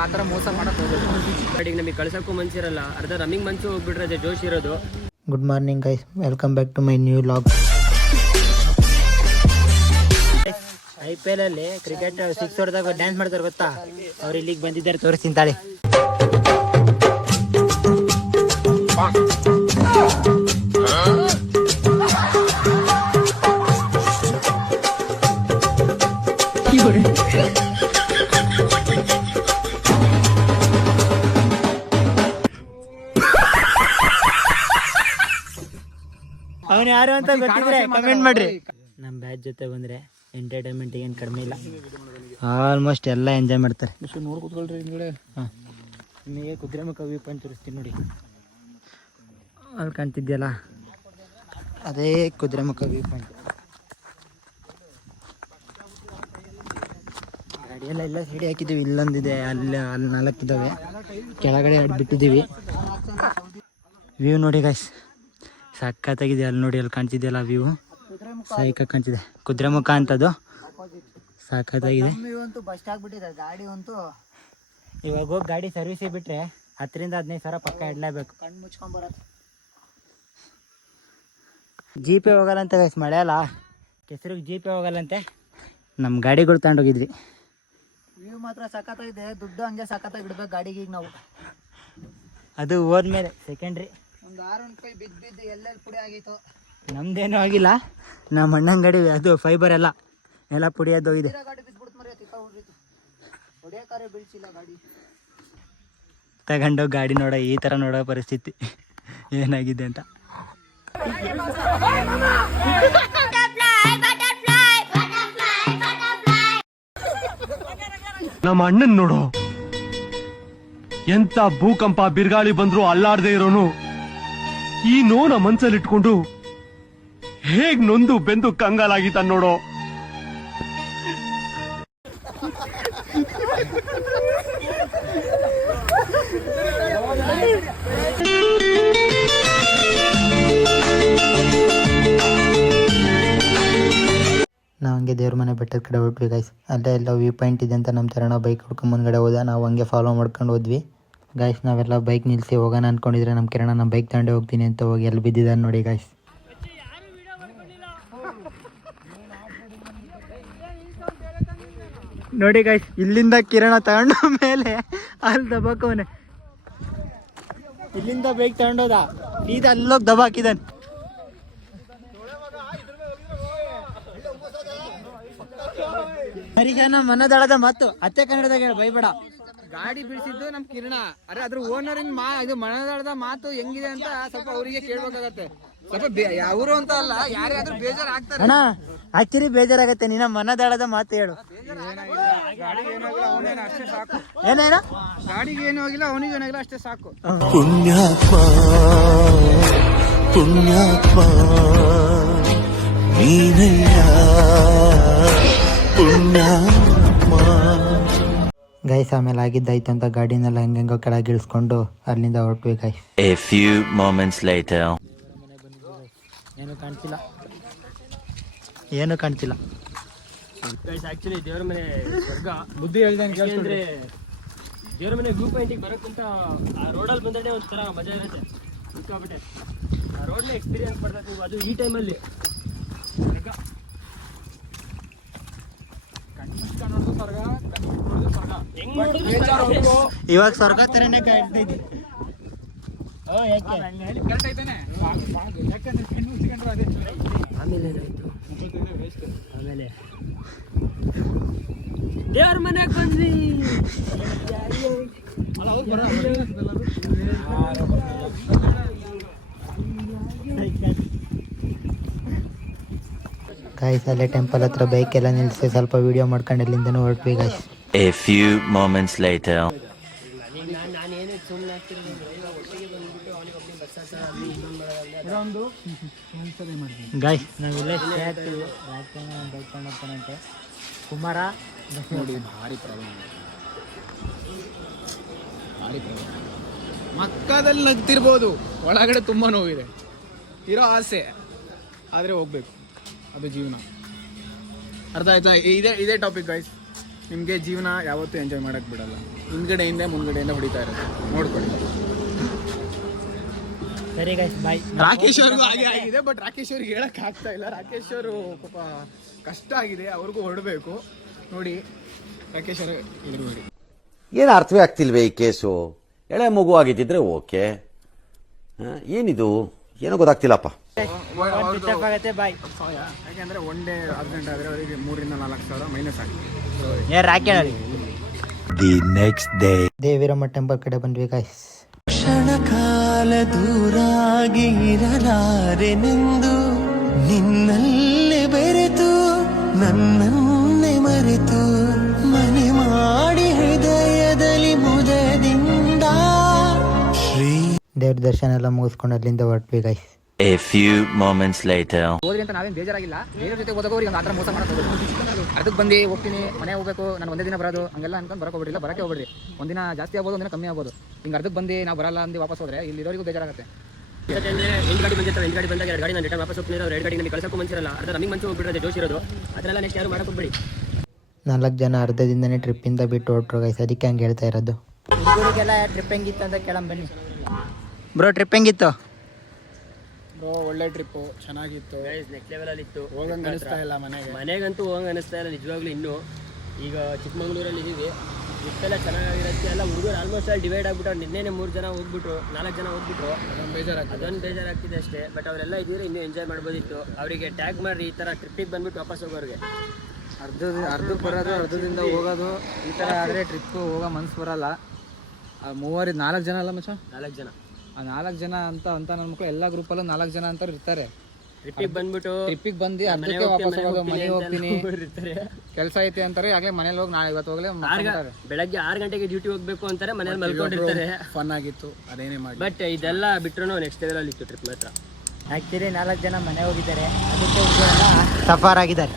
ಆ ಥರ ಮೋಸ ಮಾಡಕ್ಕೆ ಹೋಗ್ಬೇಕು. ನಮಗೆ ಕಳ್ಸೋಕ್ಕೂ ಮನ್ಸಿರಲ್ಲ, ಅರ್ಧ ನಮಗೆ ಮನ್ಸು ಹೋಗ್ಬಿಟ್ರೆ ಅದೇ ಜೋಶ್ ಇರೋದು. Good morning guys, welcome back to my new vlog. IPL ಅಲ್ಲಿ ಕ್ರಿಕೆಟ್ 6 ಹೊಡೆದಾಗ ಡ್ಯಾನ್ಸ್ ಮಾಡ್ತಾರೆ ಗೊತ್ತಾ, ಅವ್ರು ಇಲ್ಲಿಗೆ ಬಂದಿದ್ದಾರೆ, ತೋರಿಸ್ತೀನಿ ತಾಳಿ. ಅವನು ಯಾರು ಅಂತ ಗೊತ್ತಿದ್ರೆ ಕಮೆಂಟ್ ಮಾಡ್ರಿ. ನಮ್ಮ ಬ್ಯಾಚ್ ಜೊತೆ ಬಂದ್ರೆ ಎಂಟರ್ಟೈನ್ಮೆಂಟ್ ಏನು ಕಡಿಮೆ ಇಲ್ಲ, ಆಲ್ಮೋಸ್ಟ್ ಎಲ್ಲ ಎಂಜಾಯ್ ಮಾಡ್ತಾರೆ. ನೋಡಿ ಕೂತ್ಕೊಳ್ರಿ ಹಿಂದ್ಗಡೆ. ಹಾಂ, ನಿಮಗೆ ಕುದುರೆಮುಖ ವ್ಯೂ ಪಾಯಿಂಟ್ ತೋರಿಸ್ತೀನಿ ನೋಡಿ, ಅಲ್ಲಿ ಕಾಣ್ತಿದ್ಯಲ್ಲ ಅದೇ ಕುದುರೆಮುಖ ವ್ಯೂ ಪಾಯಿಂಟ್. ಗಾಡಿಯೆಲ್ಲ ಎಲ್ಲ ಸೈಡ್ ಹಾಕಿದ್ದೀವಿ, ಇಲ್ಲೊಂದಿದೆ, ಅಲ್ಲಿ 4 ಇದ್ದಾವೆ, ಕೆಳಗಡೆ 2 ಬಿಟ್ಟಿದ್ದೀವಿ. ವ್ಯೂ ನೋಡಿ ಗೈಸ್, ಸಕ್ಕತ್ತಾಗಿದೆ. ಅಲ್ಲಿ ನೋಡಿ, ಅಲ್ಲಿ ಕಾಣ್ತಿದೆಯಲ್ಲ ವ್ಯೂ, ಸೈಕ ಕಾಣ್ತಿದೆ, ಕುದುರೆಮುಖ ಅಂತದು, ಸಕ್ಕತ್ತಾಗಿದೆ. ಬಸ್ ಆಗ್ಬಿಟ್ಟಿದೆ ಗಾಡಿ ಅಂತೂ. ಇವಾಗ ಹೋಗಿ ಗಾಡಿ ಸರ್ವಿಸಿಗೆ ಬಿಟ್ರೆ 10,000 to 15,000 ಪಕ್ಕ ಇಡಲೇಬೇಕು. ಕಣ್ಣು ಮುಚ್ಕೊಂಬರತ್ತೆ. ಜೀಪೇ ಹೋಗಲ್ಲಂತೆ ಗೈಸ್, ಮಳೆ ಅಲ್ಲ, ಕೆಸರಿಗೆ ಜೀಪೇ ಹೋಗಲ್ಲಂತೆ. ನಮ್ಮ ಗಾಡಿಗಳು ತಗೊಂಡೋಗಿದ್ವಿ. ವ್ಯೂ ಮಾತ್ರ ಸಖತ್ತಾಗಿದೆ, ದುಡ್ಡು ಹಂಗೆ ಸಖತ್ತಾಗಿ ಇಡ್ಬೇಕು ಗಾಡಿಗೆ. ಈಗ ನಾವು ಅದು ಹೋದ್ಮೇಲೆ ಸೆಕೆಂಡ್ರಿ ಒಂದು 6 ರೂಪಾಯಿ ಬಿದ್ದು ಎಲ್ಲೆಲ್ಲಿ ಪುಡಿ ಆಗಿತ್ತು. ನಮ್ದೇನೂ ಆಗಿಲ್ಲ, ನಮ್ಮ ಅಣ್ಣನ ಗಾಡಿ ಅದು ಫೈಬರ್ ಎಲ್ಲ ಪುಡಿ ಹೋಗಿದೆ. ತಗೊಂಡೋಗಿ ಗಾಡಿ ನೋಡೋ, ಈ ಥರ ನೋಡೋ ಪರಿಸ್ಥಿತಿ ಏನಾಗಿದೆ ಅಂತ. ನಮ್ಮ ಅಣ್ಣನ್ ನೋಡು, ಎಂತ ಭೂಕಂಪ ಬಿರುಗಾಳಿ ಬಂದ್ರು ಅಲ್ಲಾಡದೆ ಇರೋನು ಈ ನೋನ ಮನ್ಸಲ್ಲಿಟ್ಕೊಂಡು ಹೇಗ್ ನೊಂದು ಬೆಂದು ಕಂಗಾಲಾಗಿತ್ತ ನೋಡೋ. ನಾವು ಹಂಗೆ ದೇವ್ರ ಮನೆ ಬೆಟ್ಟದ ಕಡೆ ಹೊರಟ್ವಿ ಗೈಸ್. ಅಲ್ಲೇ ಎಲ್ಲ ವ್ಯೂ ಪಾಯಿಂಟ್ ಇದೆ ಅಂತ ನಮ್ಮ ತರಣ ಬೈಕ್ ಹೊಡ್ಕೊಂಡು ಮುಂದ್ಗಡೆ ಹೋದ, ನಾವು ಹಂಗೆ ಫಾಲೋ ಮಾಡ್ಕೊಂಡು ಹೋದ್ವಿ ಗೈಸ್. ನಾವೆಲ್ಲ ಬೈಕ್ ನಿಲ್ಲಿಸಿ ಹೋಗೋಣ ಅಂದ್ಕೊಂಡಿದ್ರೆ ನಮ್ಮ ಕಿರಣ ನಮ್ಮ ಬೈಕ್ ತಗೊಂಡೆ ಹೋಗ್ತೀನಿ ಅಂತ ಹೋಗಿ ಎಲ್ಲಿ ಬಿದ್ದಿದ್ದಾನೆ ನೋಡಿ ಗೈಸ್. ನೋಡಿ ಗೈಸ್, ಇಲ್ಲಿಂದ ಕಿರಣ ತಗೊಂಡ ಮೇಲೆ ಅಲ್ಲಿ ದಬಾಕವನೆ, ಇಲ್ಲಿಂದ ಬೈಕ್ ತಗೊಂಡೋದ, ಇದು ಅಲ್ಲೋಗಿ ದಬಾಕಿದ್ದಾನೆ. ಹರೀಶನ ಮನದಾಳದ ಮಾತು ಅತ್ತೆ ಕನ್ನಡದಾಗ ಹೇಳ, ಬೈಬೇಡ. ಗಾಡಿ ಬಿಡಿಸಿದ್ದು ನಮ್ ಕಿರಣ, ಅರೆ ಅದ್ರ ಓನರಿನ್ ಇದು ಮನದಾಳದ ಮಾತು ಹೆಂಗಿದೆ ಅಂತ ಸ್ವಲ್ಪ ಅವರಿಗೆ ಕೇಳ್ಬೇಕಾಗತ್ತೆ. ಸ್ವಲ್ಪ ಅವರು ಅಂತ ಅಲ್ಲ, ಯಾರ್ಯಾದ್ರೂ ಬೇಜಾರ್ ಆಗ್ತಾರೆ ಅಣ್ಣ. ಆಕ್ಚುಲಿ ಬೇಜಾರಾಗತ್ತೆ, ನೀನ ಮನದಾಳದ ಮಾತು ಹೇಳು. ಗಾಡಿಗೆ ಏನಾಗಿಲ್ಲ, ಅವನೇನ ಅಷ್ಟೇ ಸಾಕು. ಏನೇನ ಗಾಡಿಗೆ ಏನೂ ಆಗಿಲ್ಲ, ಅವನಿಗೆ ಏನಾಗಿಲ್ಲ, ಅಷ್ಟೇ ಸಾಕು. ಪುಣ್ಯಾತ್ಮ ಪುಣ್ಯಾತ್ಮ ನೀನಯ್ಯ ಪುಣ್ಯಾತ್ಮ. ಗೈಸ್ ಆಮೇಲೆ ಆಗಿದ್ದಾಯ್ತು ಅಂತ ಗಾಡಿನೆಲ್ಲ ಹೆಂಗೆಂಗೋ ಕೆಳಗೆ ಇಳಿಸ್ಕೊಂಡು ಅಲ್ಲಿಂದ ಹೊರಟ್ವಿ guys. A few moments later. ಏನು ಕಾಣ್ತಿಲ್ಲ ಗೈಸ್, ಆಕ್ಚುಲಿ ದೇವ್ರ ಮನೆ ಸ್ವರ್ಗ. ಬುದ್ಧಿ ಹೇಳ್ದಂಗೆ ಅಂದ್ರೆ ದೇವ್ರ ಮನೆ ವ್ಯೂ ಪಾಯಿಂಟಿಗೆ ಬರೋಕ್ಕಿಂತ ಆ ರೋಡಲ್ಲಿ ಬಂದ್ರೆ ಒಂಥರ ಮಜಾ ಇರುತ್ತೆ. ಸಿಕ್ಕಾಬಿಟ್ಟೆ ಆ ರೋಡ್ನ ಎಕ್ಸ್ಪೀರಿಯನ್ಸ್ ಮಾಡ್ತಾ ನೀವು, ಅದು ಈ ಟೈಮಲ್ಲಿ ಇವಾಗ ಸ್ವರ್ಗ ತರನೇ ಕಾಣ್ತೈತಿ. ಆಮೇಲೆ ದೇವ್ರ ಮನೆಗೆ ಬಂದ್ವಿ. ಗಾಯ್ಸ್ ಅಲ್ಲೇ ಟೆಂಪಲ್ ಹತ್ರ ಬೈಕ್ ಎಲ್ಲ ನಿಲ್ಲಿಸಿ ಸ್ವಲ್ಪ ವಿಡಿಯೋ ಮಾಡ್ಕೊಂಡು ಅಲ್ಲಿಂದನೂ ಹೊರಟ್ವಿ guys. A few moments later. ನಾನೇನೇ ಸುಮ್ಮನೆ ಆಗ್ತಿರ್ತೀನಿ, ಒಟ್ಟಿಗೆ ಬಂದ್ಬಿಟ್ಟು ಅವನಿಗೆ ಒಬ್ಬನಿಗೆ ಬಸ್ ಗಾಯ್ಸ್ ನಾವಿಲ್ಲೇ ಸ್ಟೇ ಆಗ್ತೀವಿ. ರಾಜಕಾರಣ ಬೈಕ್ ತಗೊಂಡು ಹೋಗ್ತಾನಂತೆ ಕುಮಾರ. ನೋಡಿ, ಭಾರಿ ಮಕ್ಕದಲ್ಲಿ ನಗ್ತಿರ್ಬೋದು, ಒಳಗಡೆ ತುಂಬ ನೋವಿದೆ. ಇರೋ ಆಸೆ ಆದರೆ ಹೋಗ್ಬೇಕು, ಅದು ಜೀವನ. ಅರ್ಥ ಆಯ್ತಾ? ಇದೇ ಟಾಪಿಕ್ ಗೈಸ್. ನಿಮಗೆ ಜೀವನ ಯಾವತ್ತೂ ಎಂಜಾಯ್ ಮಾಡೋಕ್ಕೆ ಬಿಡಲ್ಲ. ಹಿಂದ್ಗಡೆಯಿಂದ ಮುಂದ್ಗಡೆಯಿಂದ ಹೊಡಿತಾ ಇರೋದು ನೋಡ್ಕೊಳ್ಳಿ. ಸರಿ ಗೈಸ್ ಬಾಯ್. ರಾಕೇಶ್ ಅವ್ರಿಗೂ ಹಾಗೆ ಆಗಿದೆ, ಬಟ್ ರಾಕೇಶ್ ಅವ್ರಿಗೆ ಹೇಳಕ್ ಆಗ್ತಾ ಇಲ್ಲ. ರಾಕೇಶ್ ಅವರು ಪಾಪ ಕಷ್ಟ ಆಗಿದೆ, ಅವ್ರಿಗೂ ಹೊರಡಬೇಕು. ನೋಡಿ ರಾಕೇಶ್ ಅವರು ಇದ್ರು ನೋಡಿ. ಏನು ಅರ್ಥವೇ ಆಗ್ತಿಲ್ವೇ ಈ ಕೇಸು? ಎಳೆ ಮಗು ಆಗಿದ್ದಿದ್ರೆ ಓಕೆ, ಏನಿದು ಏನೋ ಗೊತ್ತಾಗ್ತಿಲ್ಲಪ್ಪ. ಬಾಯ್. ಯಾಕೆಂದ್ರೆ ಒನ್ ಡೇ ಅರ್ಜೆಂಟ್ ಆದರೆ ಅವರಿಗೆ 3,000-4,000 ಮೈನಸ್ ಆಗಿದೆ. The next day. Deviramma temple ಕಡೆ ಬಂದ್ವಿ ಗೈಸ್. ಕ್ಷಣಕಾಲ ದೂರಾಗಿ ಇರಲಾರೆನೆಂದು ನಿನ್ನಲ್ಲೇ ಬೆರೆತು ನನ್ನನ್ನೇ ಮರೆತು ಮನೆ ಮಾಡಿ ಹೃದಯದಲ್ಲಿ ಮುದದಿಂದ ಶ್ರೀ ದೇವ್ರ ದರ್ಶನ ಎಲ್ಲ ಮುಗಿಸ್ಕೊಂಡು ಅಲ್ಲಿಂದ ಹೊರಟ್ವಿ guys. A few moments later. ಹೋದ್ರಿ ಅಂತ ನಾವೇನು ಬೇಜಾರಾಗಿಲ್ಲ. ಬೇರೆ ಜೊತೆ ಹೋದಾಗ ಅವ್ರಿಗೆ ಆ ಥರ ಮೋಸ ಮಾಡೋದು ಅರ್ಧಕ್ಕೆ ಬಂದು ಹೋಗ್ತೀನಿ, ಮನೆ ಹೋಗ್ಬೇಕು, ನಾನು ಒಂದೇ ದಿನ ಬರೋದು ಹಂಗೆಲ್ಲ ಅನ್ಕೊಂಡು ಬರೋಕೆ ಹೋಗ್ಬಿಡಿಲ್ಲ. ಬರೋಕೆ ಹೋಗ್ಬಿಡ್ರಿ. ಒಂದಿನ ಜಾಸ್ತಿ ಆಗ್ಬೋದು, ಒಂದಿನ ಕಮ್ಮಿ ಆಗ್ಬೋದು. ಹಿಂಗೆ ಅರ್ಧಕ್ಕೆ ಬಂದು ನಾವು ಬರಲ್ಲ ಅಂದು ವಾಪಸ್ ಹೋದ್ರೆ ಇಲ್ಲಿರೋರಿಗೂ ಬೇಜಾರಾಗುತ್ತೆ. ಯಾಕಂದ್ರೆ 8 ಗಾಡಿ ಬಂದಿರ್ತಾವೆ, 8 ಗಾಡಿ ಬಂದಾಗ 2 ಗಾಡಿ ನಾನು ರಿಟರ್ನ್ ವಾಪಸ್ ಹೋಗ್ತೀನಿ. 2 ಗಾಡಿ ನಮಗೆ ಕಳ್ಸೋಕ್ಕೂ ಮನ್ಸಿರಲ್ಲ, ಅರ್ಧ ನಮಗೆ ಮನ್ಸು ಹೋಗ್ಬಿಡೋದು ಜೋಶ್ ಇರೋದು. ಅದನ್ನೆಲ್ಲ ನೆಕ್ಸ್ಟ್ ಯಾರು ಮಾಡಕ್ಕೆ ಹೋಗ್ಬೇಡಿ. 4 ಜನ ಅರ್ಧದಿಂದನೇ ಟ್ರಿಪ್ಪಿಂದ ಬಿಟ್ಟು ಹೊರಟ್ರು ಗೈಸ್. ಅದಕ್ಕೆ ಹಂಗೆ ಹೇಳ್ತಾ ಇರೋದು. ಹುಡುಗರಿಗೆಲ್ಲ ಟ್ರಿಪ್ ಹೆಂಗಿತ್ತು ಅಂತ ಕೇಳಂಬನ್ನಿ. ಬ್ರೋ ಟ್ರಿಪ್ ಹೆಂಗಿತ್ತು? ಬ್ರೋ ಒಳ್ಳೆ ಟ್ರಿಪ್ಪು, ಚೆನ್ನಾಗಿತ್ತು. ನೆಕ್ಸ್ಟ್ ಲೆವೆಲಲ್ಲಿ ಇತ್ತು. ಹೋಗಂಗೆ ಅನಿಸ್ತಾ ಇಲ್ಲ ಮನೆಗಂತೂ ಹೋಗಂಗೆ ಅನಿಸ್ತಾ ಇಲ್ಲ ನಿಜವಾಗ್ಲೂ. ಇನ್ನೂ ಈಗ ಚಿಕ್ಕಮಂಗ್ಳೂರಲ್ಲಿ ಇದ್ದೀವಿ, ಇಷ್ಟೆಲ್ಲ ಚೆನ್ನಾಗಿರುತ್ತೆ. ಎಲ್ಲ ಹುಡುಗರು ಆಲ್ಮೋಸ್ಟ್ ಅಲ್ಲಿ ಡಿವೈಡ್ ಆಗ್ಬಿಟ್ಟು ನಿನ್ನೆ 3 ಜನ ಹೋಗ್ಬಿಟ್ರು, 4 ಜನ ಹೋಗ್ಬಿಟ್ರು. ಅದೊಂದು ಬೇಜಾರಾಗ್ತಿದೆ ಅಷ್ಟೇ. ಬಟ್ ಅವರೆಲ್ಲ ಇದ್ದೀರಿ ಇನ್ನೂ ಎಂಜಾಯ್ ಮಾಡ್ಬೋದಿತ್ತು. ಅವರಿಗೆ ಟ್ಯಾಗ್ ಮಾಡಿ ಈ ಥರ ಟ್ರಿಪ್ಪಿಗೆ ಬಂದ್ಬಿಟ್ಟು ವಾಪಸ್ ಹೋಗೋರಿಗೆ ಅರ್ಧಕ್ಕೆ ಬರೋದು, ಅರ್ಧದಿಂದ ಹೋಗೋದು, ಈ ಥರ ಆದರೆ ಟ್ರಿಪ್ಪು ಹೋಗೋ ಮನ್ಸು ಬರಲ್ಲ. 4 ಜನ ಅಲ್ಲ ಮಚ್ಚ, 4 ಜನ. ಆ 4 ಜನ ಅಂತ ನನ್ನ ಮಕ್ಕಳು ಎಲ್ಲ ಗ್ರೂಪಲ್ಲೂ 4 ಜನ ಅಂತ ಇರ್ತಾರೆ. ಟ್ರಿಪ್ಪಿಗೆ ಬಂದ್ಬಿಟ್ಟು ಟ್ರಿಪ್ಪಿಗೆ ಬಂದು ಅರ್ಧಕ್ಕೆ ವಾಪಸ್ ಹೋಗೋದು, ಮನೆ ಹೋಗ್ತೀನಿ ಇರ್ತಾರೆ. ಕೆಲಸ ಐತೆ ಅಂತಾರೆ. ಹಾಗೆ ಮನೇಲಿ ಹೋಗಿ ನಾಳೆ ಇವತ್ತು ಹೋಗಲೇ ಬೆಳಗ್ಗೆ 6 ಗಂಟೆಗೆ ಡ್ಯೂಟಿ ಹೋಗ್ಬೇಕು ಅಂತಾರೆ, ಮನೇಲಿ ಮಲ್ಕೊಂಡಿರ್ತಾರೆ. ಫನ್ ಆಗಿತ್ತು, ಅದೇನೇ ಮಾಡಿ. ಬಟ್ ಇದೆಲ್ಲ ಬಿಟ್ಟರು ನೆಕ್ಸ್ಟ್ ಲೆವೆಲಲ್ಲಿ ಇತ್ತು ಟ್ರಿಪ್ ಮಾತ್ರ. ಆ್ಯಕ್ಚುಲಿ 4 ಜನ ಮನೆ ಹೋಗಿದ್ದಾರೆ, ಅದಕ್ಕೆ ಸಫರ್ ಆಗಿದ್ದಾರೆ.